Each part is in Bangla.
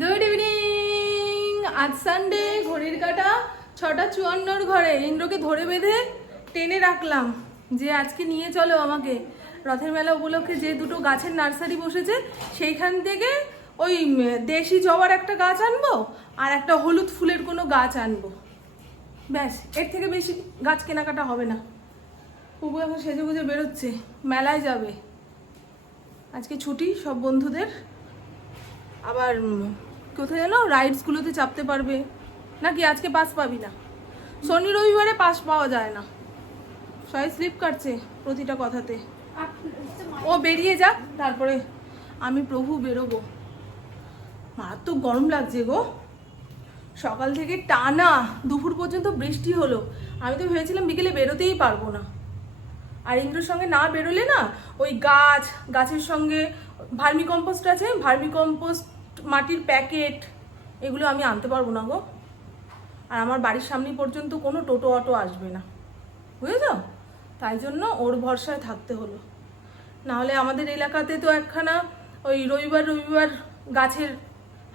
গুড ইভিনিং আজ সানডে ঘড়ির কাটা, ছটা চুয়ান্নর ঘরে। ইন্দ্রকে ধরে বেঁধে টেনে রাখলাম যে আজকে নিয়ে চলো আমাকে। রথের মেলা উপলক্ষে যে দুটো গাছের নার্সারি বসেছে, সেইখান থেকে ওই দেশি জবার একটা গাছ আনব আর একটা হলুদ ফুলের কোনো গাছ আনব। ব্যাস, এর থেকে বেশি গাছ কেনাকাটা হবে না। পুবু এখন সেজে গুজে বেরোচ্ছে, মেলায় যাবে। আজকে ছুটি সব বন্ধুদের। আবার কোথায় যেন রাইডসগুলোতে চাপতে পারবে। নাকি আজকে পাস পাবি না? শনি রবিবারে পাস পাওয়া যায় না। সবাই স্লিপ কাটছে প্রতিটা কথাতে। ও বেরিয়ে যাক, তারপরে আমি প্রভু বেরোবো। মারাত্মক গরম লাগছে গো। সকাল থেকে টানা দুপুর পর্যন্ত বৃষ্টি হলো। আমি তো ভেবেছিলাম বিকেলে বেরোতেই পারব না। আর ইন্দ্রর সঙ্গে না বেরোলে না, ওই গাছ, গাছের সঙ্গে ভার্মি কম্পোস্ট আছে ভার্মি কম্পোস্ট মাটির প্যাকেট, এগুলো আমি আনতে পারব না গো। আর আমার বাড়ির সামনে পর্যন্ত কোনো টোটো অটো আসবে না। বুঝেছ? তাই জন্য ওর ভরসায় থাকতে হলো। নাহলে আমাদের এলাকাতে তো একখানা ওই রবিবার রবিবার গাছের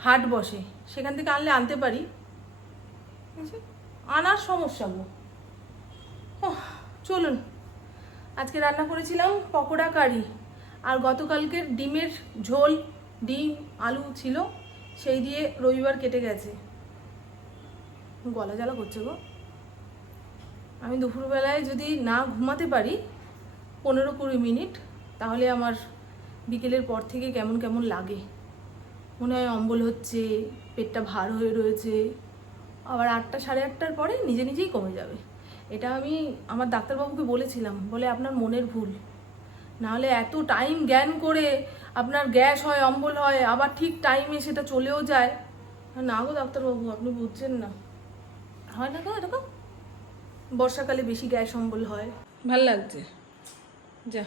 হাট বসে। সেখান থেকে আনলে আনতে পারি? আনার সমস্যা গো। চলুন। আজকে রান্না করেছিলাম পকোড়া কারি। আর গতকালকের ডিমের ঝোল ডিম, আলু ছিল, সেই দিয়ে রবিবার কেটে গেছে। গলা জ্বালা করছে গো। আমি দুপুরবেলায় যদি না ঘুমাতে পারি পনেরো কুড়ি মিনিট, তাহলে আমার বিকেলের পর থেকে কেমন কেমন লাগে। মনে হয় অম্বল হচ্ছে, পেটটা ভার হয়ে রয়েছে। আবার আটটা সাড়ে আটটার পরে নিজে নিজেই কমে যাবে। এটা আমি আমার ডাক্তারবাবুকে বলেছিলাম, বলে আপনার মনের ভুল। নাহলে এত টাইম জ্ঞান করে আপনার গ্যাস হয় অম্বল হয় আবার ঠিক টাইমে সেটা চলেও যায়। না গো ডাক্তারবাবু আপনি বুঝছেন না। হয় না গো এরকম? বর্ষাকালে বেশি গ্যাস অম্বল হয়। ভালো লাগছে। যা।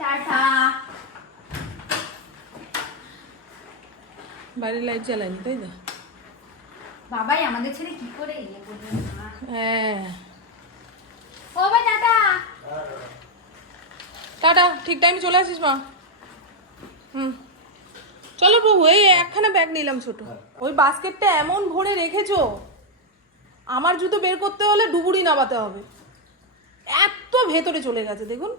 টাটা। বাড়ির লাইট জ্বালায়নি তাই না বাবাই আমাদের ছেড়ে কি করে ইয়ে করবে হ্যাঁ। ও ভাই টাটা। টাটা ঠিক টাইমে চলে আসিস মা। হুম। চলো প্রভু এই একখানা ব্যাগ নিলাম ছোট। ওই বাস্কেটটা এমন ভরে রেখেছো আমার জুতো বের করতে হলে ডুবুরি নামাতে হবে। এত ভেতরে চলে গেছে দেখুন।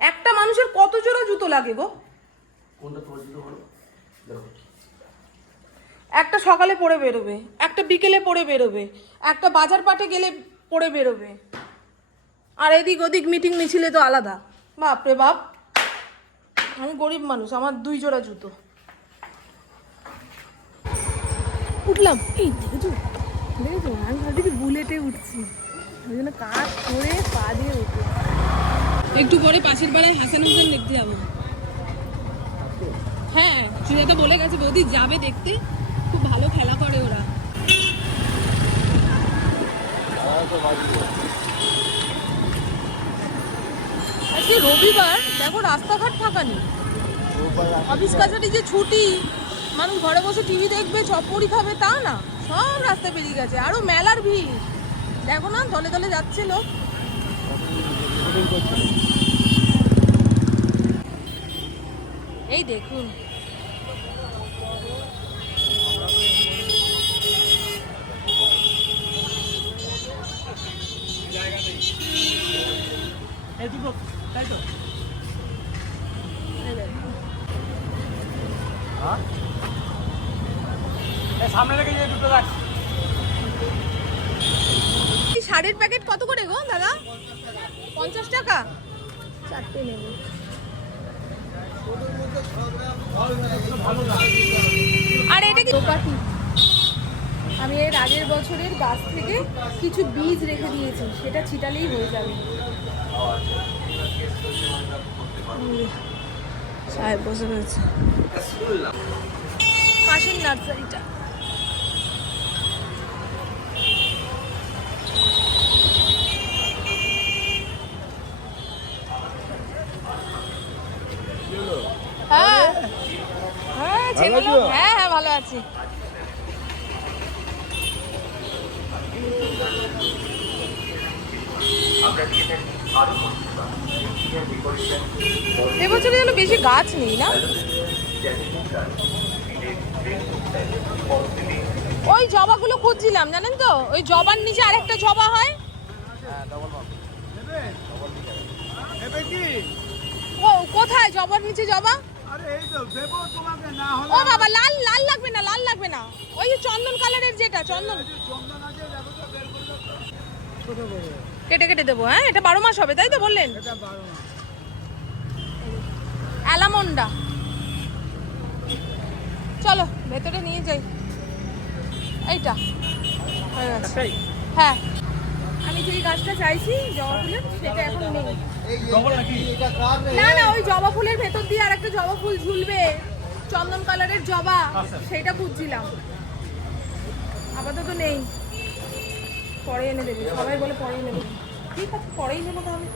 একটা মানুষের কত জোড়া জুতো লাগে গো। একটা সকালে পরে বেরোবে একটা বিকেলে পরে বেরোবে একটা বাজার পাটে গেলে পরে বেরোবে। আর এদিক ওদিক মিটিং মিছিলে তো আলাদা। বাপরে বাপ। আমি গরিব মানুষ আমার দুই জোড়া জুতো। উঠলাম। এই দেখেছ দেখেছ আমি ভাবছি বুলেটে উঠছি। ওই জন্য কাজ করে পা দিয়ে উঠে একটু পরে পাশের পাড়ায় হাসান হাসান দেখতে যাব। হ্যাঁ সুজাতা বলে গেছে বৌদি যাবে দেখতে। খুব ভালো খেলা করে ওরা। আজকে রবিবার, দেখো রাস্তাঘাট ফাঁকা নেই। অফিস কাছারি যে ছুটি, মানুষ ঘরে বসে টিভি দেখবে চপড়ি খাবে, তা না। সব রাস্তায় বেরিয়ে গেছে, আরও মেলার ভিড়। দেখো না, দলে দলে যাচ্ছে লোক। এই দেখুন। এই দুটো। তাই তো। হ্যাঁ? এই সামনে রেখে যে দুটো গাছ শাড়ির প্যাকেট কত করে গো দাদা? পঞ্চাশ টাকা? চারটে নেব। আর এটা কি দোপাটি আমি এর আগের বছরের গাছ থেকে কিছু বীজ রেখে দিয়েছি সেটা ছিটালেই হয়ে যাবে। সাহেব বসে রয়েছে। পাশের নার্সারিটা। হ্যাঁ। হ্যাঁ হ্যাঁ হ্যাঁ ভালো আছি। এবছরে যেন বেশি গাছ নেই না? ওই জবাগুলো খুঁজছিলাম, জানেন তো? ওই জবার নিচে আরেকটা জবা হয়। ও, কোথায় জবার নিচে জবা? ও বাবা, লাল লাল লাগবে না, লাল লাগবে না। ওই যে চন্দন কালারের যেটা, চন্দন। কেটে কেটে দেবো হ্যাঁ? এটা বারো মাস হবে, তাই তো বললেন? এটা বারো মাস অ্যালামন্ডা। চলো ভেতরে নিয়ে যাই। এইটা। হয়ে গেছে। হ্যাঁ। আমি যেই গাছটা চাইছি জবা ফুলের সেটা এখন নেই। না না ওই জবা ফুলের ভেতর দিয়ে আর একটা জবা ফুল ঝুলবে। চন্দন কালারের জবা সেটা খুঁজছিলাম। আপাতত নেই। পরে এনে দেবে। সবাই বলে পরে এনে দেবে ঠিক আছে পরেই নেব তাহলে।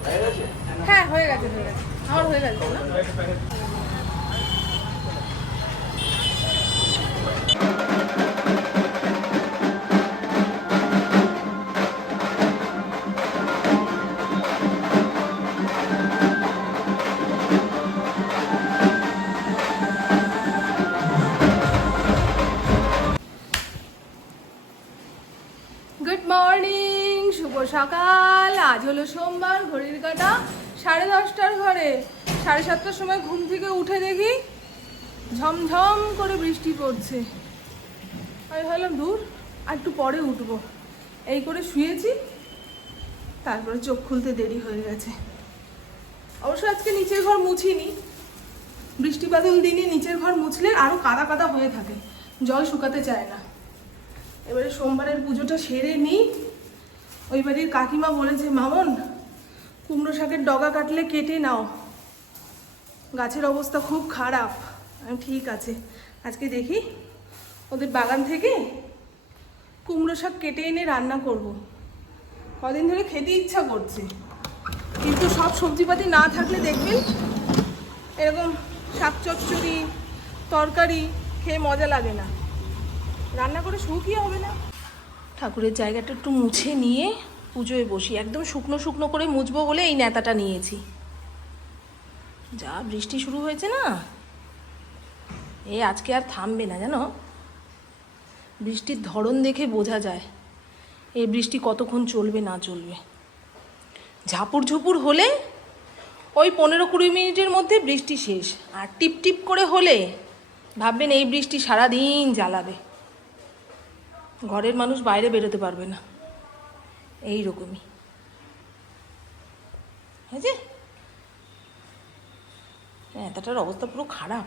হ্যাঁ হয়ে গেছে হয়ে গেছে। আমার হয়ে গেল না? শুভ সকাল। আজ হলো সোমবার, ঘড়ির কাটা সাড়ে দশটার ঘরে। সাড়ে সাতটার সময় ঘুম থেকে উঠে দেখি ঝমঝম করে বৃষ্টি পড়ছে। আমি ভাবলাম, দূর, আর একটু পরে উঠবো। এই করে শুয়েছি, তারপরে চোখ খুলতে দেরি হয়ে গেছে। অবশ্য আজকে নিচের ঘর মুছিনি। বৃষ্টি বাদল দিনে নিচের ঘর মুছলে আরও কাদা কাদা হয়ে থাকে, জল শুকাতে চায় না। এবারে সোমবারের পুজোটা সেরে নিই। ওই বাড়ির কাকিমা বলেছে, মামন, কুমড়ো শাকের ডগা কাটলে কেটে নাও। গাছের অবস্থা খুব খারাপ। ঠিক আছে। আজকে দেখি ওদের বাগান থেকে কুমড়ো শাক কেটে এনে রান্না করব। কদিন ধরে খেতে ইচ্ছা করছে। কিন্তু সব সবজিপাতি না থাকলে দেখবেন এরকম শাক চচ্চড়ি, তরকারি খেয়ে মজা লাগে না। রান্না করে শুকিয়ে হবে না। ঠাকুরের জায়গাটা একটু মুছে নিয়ে পুজোয় বসি। একদম শুকনো শুকনো করে মুছবো বলে এই নেতাটা নিয়েছি। যা বৃষ্টি শুরু হয়েছে না? এ আজকে আর থামবে না জানো? বৃষ্টির ধরন দেখে বোঝা যায়। এই বৃষ্টি কতক্ষণ চলবে না চলবে। ঝাপুর ঝুপুর হলে ওই পনেরো কুড়ি মিনিটের মধ্যে বৃষ্টি শেষ। আর টিপ টিপ করে হলে ভাববেন এই বৃষ্টি সারাদিন জ্বালাবে। ঘরের মানুষ বাইরে বেরোতে পারবে না। এই রকমই। হয়েছে নেতাটার অবস্থা পুরো খারাপ।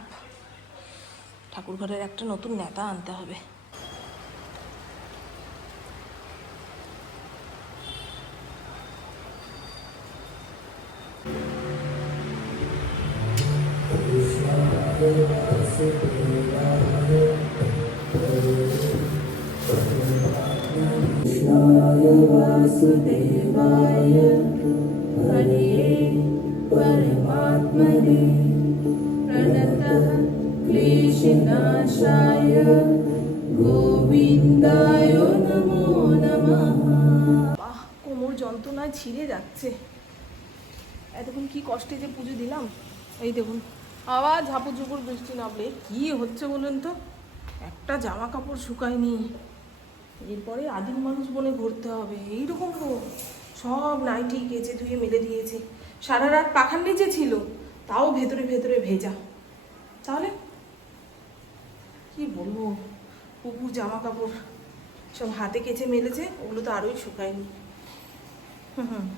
ঠাকুর ঘরের একটা নতুন নেতা আনতে হবে। हरे परमात्मने प्रणतः क्लेशनाशाय গোবিন্দায় নমো নমঃ বাহ কোমর যন্ত্রণায় ছিঁড়ে যাচ্ছে এতক্ষণ কি কষ্টে যে পুজো দিলাম এই দেখুন আবার ঝাপুর ঝুপুর বৃষ্টি নামলে কি হচ্ছে বলুন তো একটা জামা কাপড় শুকায়নি এরপরে আদিম মানুষ বলে ঘুরতে হবে। এইরকম সব নাইটি কেচে ধুয়ে মেলে দিয়েছে। সারা রাত পাখার নিচে ছিল, তাও ভেতরে ভেতরে ভেজা। তাহলে কি বলব? কুকুর জামা কাপড় সব হাতে কেচে মেলেছে, ওগুলো তো আরোই শুকায়নি। হুম হুম।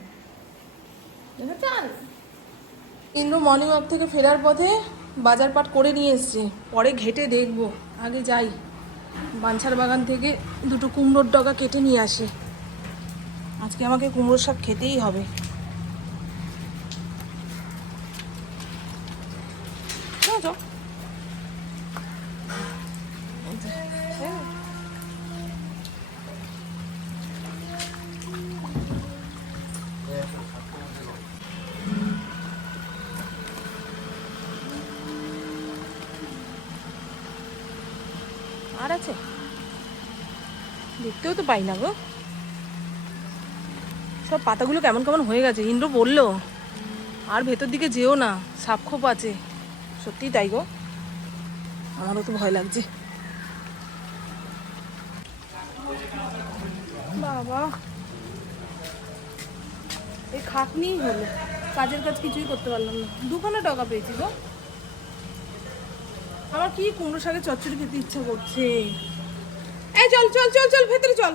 ইন্দ্র মর্নিং ওয়াক থেকে ফেরার পথে বাজার পাট করে নিয়ে এসছে। পরে ঘেটে দেখব। আগে যাই। বাঞ্ছার বাগান থেকে দুটো কুমড়োর ডগা কেটে নিয়ে আসি। আজকে আমাকে কুমড়োর শাক খেতেই হবে। দেখতেও তো পাই না গো। সব পাতাগুলো কেমন কেমন হয়ে গেছে, ইন্দ্র বলল। আর ভেতর দিকে যেও না সাপখোপ আছে। সত্যিই তাই গো। আমারও তো ভয় লাগছে। বাবা। এই খাটনিই হলো। কাজের কাজ কিছুই করতে পারলাম না। দুখানা টাকা পেয়েছি গো। আমার কি কুমড়ো শাকের চচ্চড়ি খেতে ইচ্ছা করছে। এই চল চল চল চল ভেতরে চল।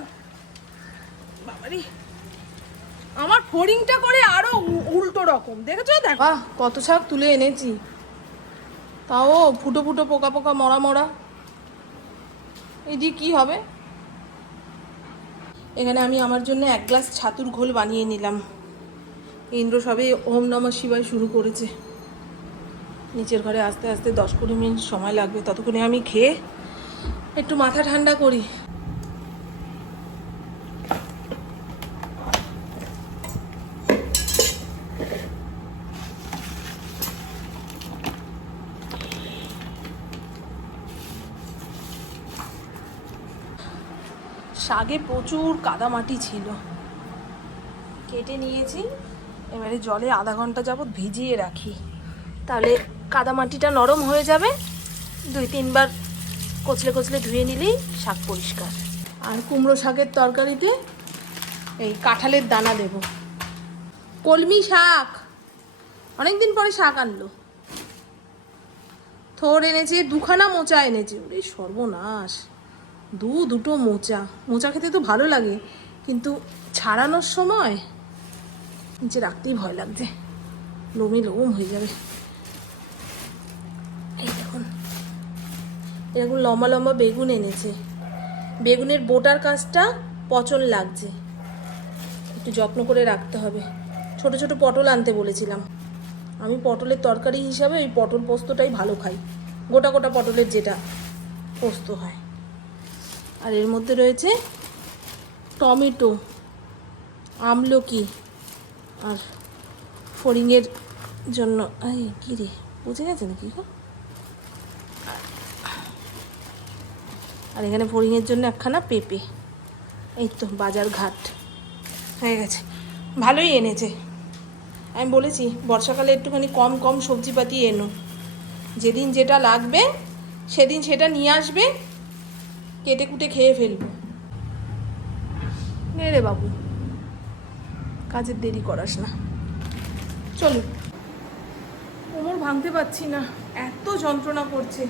বাবারে আমার ফড়িংটা করে আরও উল্টো রকম দেখেছ? দেখো। বাহ, কত শাক তুলে এনেছি। তাও ফুটো ফুটো পোকা পোকা মরা মরা। এই দিয়ে কি হবে? এখানে আমি আমার জন্য এক গ্লাস ছাতুর ঘোল বানিয়ে নিলাম। ইন্দ্র সবে ওম নমঃ শিবায় শুরু করেছে। নিচের ঘরে আস্তে আস্তে দশ কুড়ি মিনিট সময় লাগবে। ততক্ষণে আমি খেয়ে একটু মাথা ঠান্ডা করি। শাগে প্রচুর কাদামাটি ছিল। কেটে নিয়েছি, এবারে জলে আধা ঘণ্টা যাবৎ ভিজিয়ে রাখি। তাহলে কাদামাটিটা নরম হয়ে যাবে। দুই তিনবার কচলে কচলে ধুয়ে নিলেই শাক পরিষ্কার। আর কুমড়ো শাকের তরকারিতে এই কাঁঠালের দানা দেব। কলমি শাক! অনেকদিন পরে শাক আনলো। থোর এনেছে, দুখানা মোচা এনেছে। ওরে সর্বনাশ! দু, দুটো মোচা। মোচা খেতে তো ভালো লাগে, কিন্তু ছাড়ানোর সময় নিচে রাখতেই ভয় লাগছে। লোমে লোম হয়ে যাবে। এই দেখুন, এরকম লম্বা লম্বা বেগুন এনেছে। বেগুনের বোটার কাজটা পচন লাগছে। একটু যত্ন করে রাখতে হবে। ছোট ছোট পটল আনতে বলেছিলাম। আমি পটলের তরকারি হিসাবে ওই পটল পোস্তটাই ভালো খাই। গোটা গোটা পটলের যেটা পোস্ত হয়। আর এর মধ্যে রয়েছে টমেটো, আমলকি আর ফড়িংয়ের জন্য এই কী রে? বুঝে গেছে নাকি আর এখানে ফড়িংয়ের জন্য একখানা পেঁপে। এই তো, বাজার ঘাট। হয়ে গেছে। ভালোই এনেছে। আমি বলেছি, বর্ষাকালে একটুখানি কম কম সবজিপাতি এনো। যেদিন যেটা লাগবে, সেদিন সেটা নিয়ে আসবে কেটে কুটে খেয়ে ফেলব। নে রে বাবু, কাজের দেরি করাস না। চলো। কোমর ভাঙতে পারছি না, এত যন্ত্রণা করছে।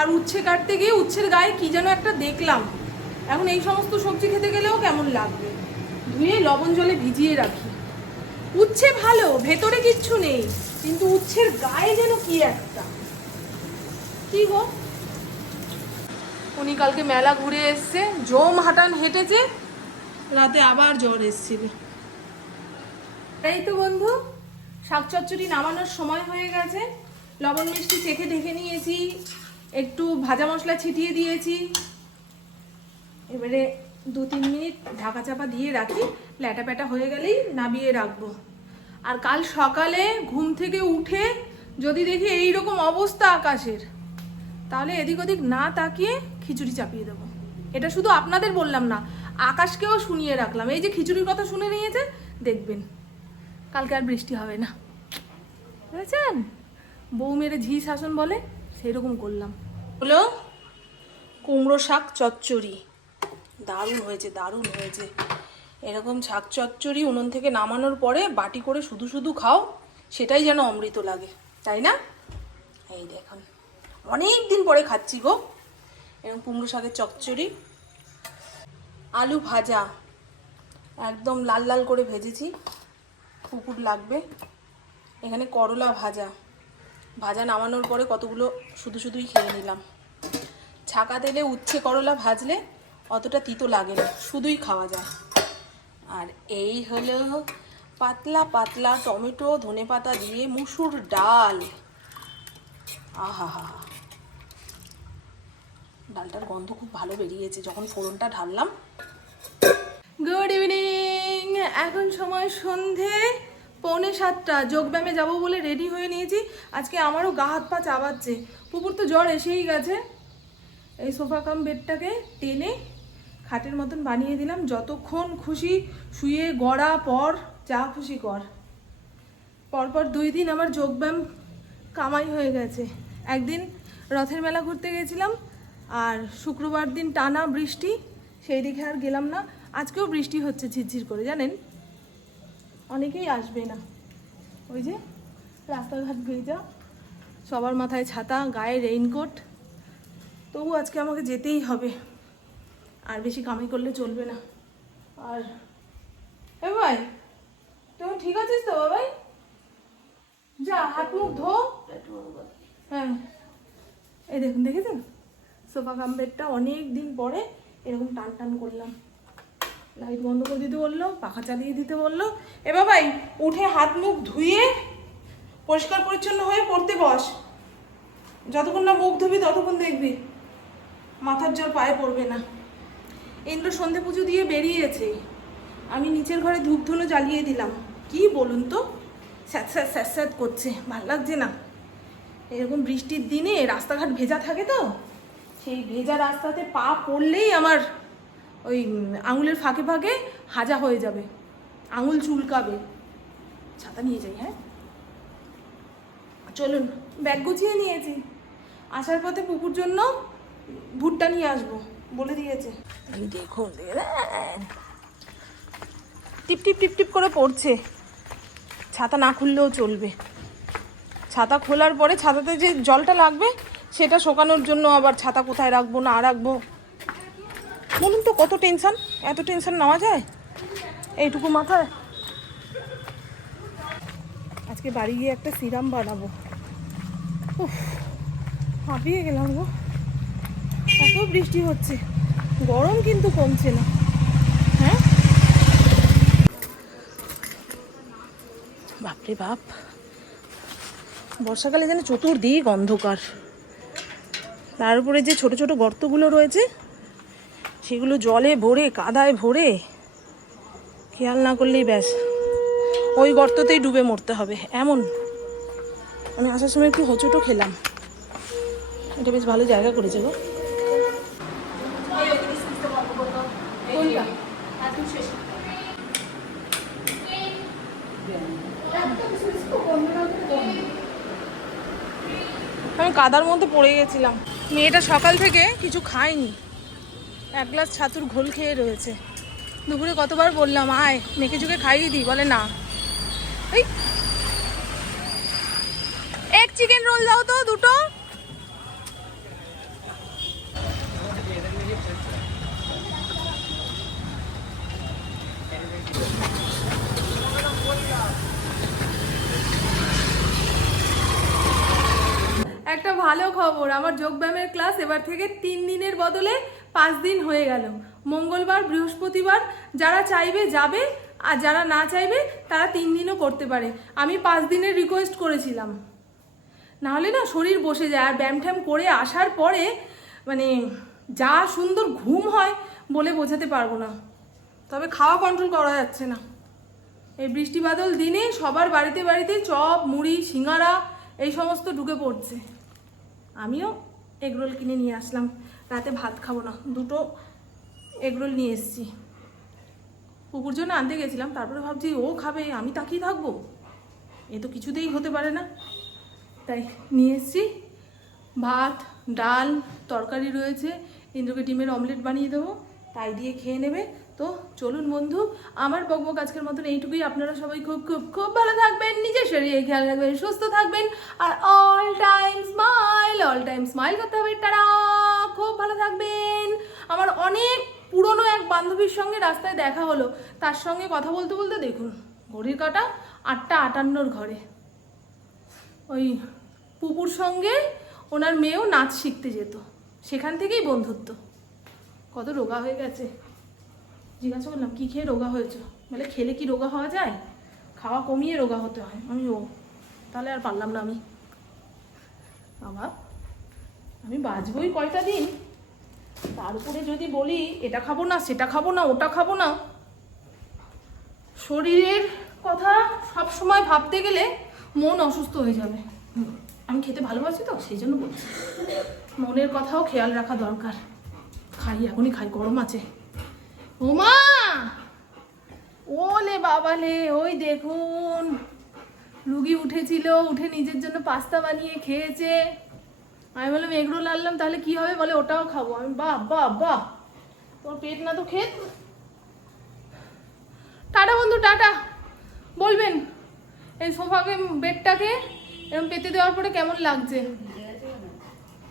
আর উচ্ছে কাটতে গিয়ে উচ্ছের গায়ে কি যেন একটা দেখলাম। এখন এই সমস্ত সবজি খেতে গেলেও কেমন লাগবে? ধুয়ে লবণ জলে ভিজিয়ে রাখি। উচ্ছে ভালো, ভেতরে কিচ্ছু নেই, কিন্তু উচ্ছের গায়ে যেন কি একটা। কি গো? উনি কালকে মেলা ঘুরে এসছে, জম হাঁটান হেঁটেছে, রাতে আবার জ্বর এসছিল। এই তো বন্ধু, শাক চচ্চড়ি নামানোর সময় হয়ে গেছে। লবণ মিষ্টি চেখে ঢেকে নিয়েছি, একটু ভাজা মশলা ছিটিয়ে দিয়েছি। এবারে দু তিন মিনিট ঢাকা চাপা দিয়ে রাখি, ল্যাটা প্যাটা হয়ে গেলেই নামিয়ে রাখব। আর কাল সকালে ঘুম থেকে উঠে যদি দেখি এই রকম অবস্থা আকাশের, তাহলে এদিক ওদিক না তাকিয়ে খিচুড়ি চাপিয়ে দেবো। এটা শুধু আপনাদের বললাম না, আকাশকেও শুনিয়ে রাখলাম। এই যে খিচুড়ির কথা শুনে নিয়েছে, দেখবেন। কালকে আর বৃষ্টি হবে না। বুঝেছেন? বউ মেরে ঝি শাসন বলে সেই রকম করলাম। হলো কুমড়ো শাক চচ্চড়ি। দারুণ হয়েছে দারুণ হয়েছে। এরকম শাক চচ্চড়ি উনুন থেকে নামানোর পরে বাটি করে শুধু শুধু খাও, সেটাই যেন অমৃত লাগে। তাই না? এই দেখুন। অনেক দিন পরে খাচ্ছি গো। এরকম কুমড়ো শাকের চচ্চড়ি, আলু ভাজা, একদম লাল লাল করে ভেজেছি, পুকুর লাগবে। এখানে করলা ভাজা ভাজা নামানোর পরে কতগুলো শুধু শুধুই খেয়ে নিলাম। ছাকা তেলে উচ্ছে করলা ভাজলে অতটা তিতো লাগে না, শুধুই খাওয়া যায়। আর এই হলো পাতলা পাতলা টমেটো, ধনেপাতা দিয়ে মুসুর ডাল। আহা হা ডালটার গন্ধ খুব ভালো বেরিয়েছে, যখন ফোড়নটা ঢাললাম। গুড ইভিনিং এখন সময় সন্ধে, পৌনে সাতটা। যোগব্যায়ামে যাব বলে রেডি হয়ে নিয়েছি। আজকে আমারও গা হাত পা চাবাচ্ছে। পুকুর তো জ্বর এসেই গেছে। এই সোফা কাম বেডটাকে টেনে খাটের মতন বানিয়ে দিলাম। যতক্ষণ খুশি শুয়ে গড়া পর যা খুশি কর। পরপর দুই দিন আমার যোগব্যায়াম কামাই হয়ে গেছে। একদিন রথের মেলা ঘুরতে গেছিলাম। আর শুক্রবার দিন টানা বৃষ্টি সেই দিকে আর গেলাম না। আজকেও বৃষ্টি হচ্ছে ঝিরঝির করে জানেন? অনেকেই আসবে না। ওই যে রাস্তাঘাট ভেজা সবার মাথায় ছাতা গায়ে রেইনকোট তবু আজকে আমাকে যেতেই হবে। আর বেশি কামাই করলে চলবে না। আর এ ভাই তুমি ঠিক আছিস তো বাবাই যা হাত মুখ ধো। হ্যাঁ। এই দেখুন দেখেছেন? সোফা কাম বেডটা অনেক দিন পরে এরকম টান টান করলাম। লাইট বন্ধ করে দিতে বলল, পাখা চালিয়ে দিতে বলল। এ বাবাই, উঠে হাত মুখ ধুয়ে পরিষ্কার পরিচ্ছন্ন হয়ে পড়তে বস। যতক্ষণ না মুখ ধুবি ততক্ষণ দেখবি, মাথার জল পায়ে পড়বে না। ইন্দ্র সন্ধে পুজো দিয়ে বেরিয়েছে। আমি নিচের ঘরে ধূপ ধুনো জ্বালিয়ে দিলাম। কি বলুন তো? স্যাঁত স্যাঁত স্যাঁত স্যাঁত করছে, ভালো লাগছে না। এরকম বৃষ্টির দিনে রাস্তাঘাট ভেজা থাকে তো? সেই ভেজা রাস্তাতে পা পড়লেই আমার ওই আঙুলের ফাঁকে ফাঁকে হাজা হয়ে যাবে, আঙুল চুলকাবে। ছাতা নিয়ে যাই হ্যাঁ? চলুন, ব্যাগ গুছিয়ে নিয়েছি। আসার পথে পুকুর জন্য ভুট্টা নিয়ে আসব, বলে দিয়েছে। এই দেখুন। টিপ টিপ টিপ টিপ করে পড়ছে। ছাতা না খুললেও চলবে। ছাতা খোলার পরে ছাতাতে যে জলটা লাগবে সেটা শোকানোর জন্য আবার ছাতা কোথায় রাখব না রাখব? বলুন তো কত টেনশন? এত টেনশন নেওয়া যায়? এইটুকু মাথায়? আজকে বাড়ি গিয়ে একটা সিরাম বানাবো। উফ, হাঁপিয়ে গেলাম গো। এত বৃষ্টি হচ্ছে। গরম কিন্তু কমছে না। হ্যাঁ? বাপরে বাপ। বর্ষাকালে যেন চতুর্দিক অন্ধকার। তার উপরে যে ছোট ছোট গর্তগুলো রয়েছে, সেগুলো জলে ভরে, কাদায় ভরে, খেয়াল না করলেই ব্যাস। ওই গর্ততেই ডুবে মরতে হবে, এমন। আমি আসার সময় একটু হোঁচটো খেলাম। এটা বেশ ভালো জায়গা করেছে গো। আমি কাদার মধ্যে পড়ে গেছিলাম। মেয়েটা সকাল থেকে কিছু খায়নি। এক গ্লাস ছাতুর ঘোল খেয়ে রয়েছে। দুপুরে কতবার বললাম, আয় মেখে চুকে খাইয়ে দিই। বলে, না। এক চিকেন রোল দাও তো, দুটো একটা ভালো খবর। আমার যোগব্যায়ামের ক্লাস এবার থেকে তিন দিনের বদলে পাঁচ দিন হয়ে গেল। মঙ্গলবার, বৃহস্পতিবার যারা চাইবে যাবে, আর যারা না চাইবে তারা তিন দিনও করতে পারে। আমি পাঁচ দিনের রিকোয়েস্ট করেছিলাম। নাহলে না শরীর বসে যায়, আর ব্যায়াম করে আসার পরে মানে যা সুন্দর ঘুম হয় বলে বোঝাতে পারব না। তবে খাওয়া কন্ট্রোল করা যাচ্ছে না। এই বৃষ্টি বাদল দিনে সবার বাড়িতে বাড়িতে চপ, মুড়ি, সিঙ্গারা এই সমস্ত ঢুকে পড়ছে। আমিও এগরোল কিনে নিয়ে আসলাম। রাতে ভাত খাব না, দুটো এগরোল নিয়ে এসেছি। পুকুর জন্য আনতে গেছিলাম, তারপরে ভাবছি ও খাবে, আমি তাকিয়ে থাকব। এ তো কিছুতেই হতে পারে না। তাই নিয়ে এসেছি। ভাত, ডাল, তরকারি রয়েছে। ইন্দ্রকে ডিমের অমলেট বানিয়ে দেবো। তাই দিয়ে খেয়ে নেবে। তো চলুন বন্ধু, আমার বকবক আজকের মতন এইটুকুই। আপনারা সবাই খুব খুব খুব ভালো থাকবেন, নিজের শরীরে খেয়াল রাখবেন, সুস্থ থাকবেন, আর all time smile all time smile করতে হবে। তারা খুব ভালো থাকবেন। আমার অনেক পুরনো এক বান্ধবীর সঙ্গে রাস্তায় দেখা হলো। তার সঙ্গে কথা বলতে বলতে দেখুন, ঘড়ির কাটা আটটা আটান্নর ঘরে। ওই পুপুর সঙ্গে ওনার মেয়েও নাচ শিখতে যেত। সেখান থেকেই বন্ধুত্ব। কত রোগা হয়ে গেছে। জিজ্ঞাসা করলাম, কী খেয়ে রোগা হয়েছে? বলে, খেলে কি রোগা হওয়া যায়? খাওয়া কমিয়ে রোগা হতে হয়। আমি, ও, তাহলে আর পারলাম না আমি। বাবা, আমি বাঁচবই কয়টা দিন? তার উপরে যদি বলি, এটা খাব না, সেটা খাব না, ওটা খাব না। শরীরের কথা সব সময় ভাবতে গেলে মন অসুস্থ হয়ে যাবে। আমি খেতে ভালোবাসি তো, সেই জন্য বলছি। মনের কথাও খেয়াল রাখা দরকার। খাই, এখনই খাই, গরম আছে। ওমা ওলে বাবালে ওই দেখুন। রুগী উঠেছিল উঠে নিজের জন্য পাস্তা বানিয়ে খেয়েছে। আমি বললাম এগরোল আনলাম তাহলে কি হবে? বলে ওটাও খাব। আমি বাহ বাহ বা তোর পেট না তো খেত টাটা বন্ধু টাটা। বলবেন এই সোফাকে বেডটাকে এরকম পেতে দেওয়ার পরে কেমন লাগছে?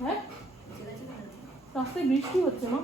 হ্যাঁ? রাস্তায় বৃষ্টি হচ্ছে মা।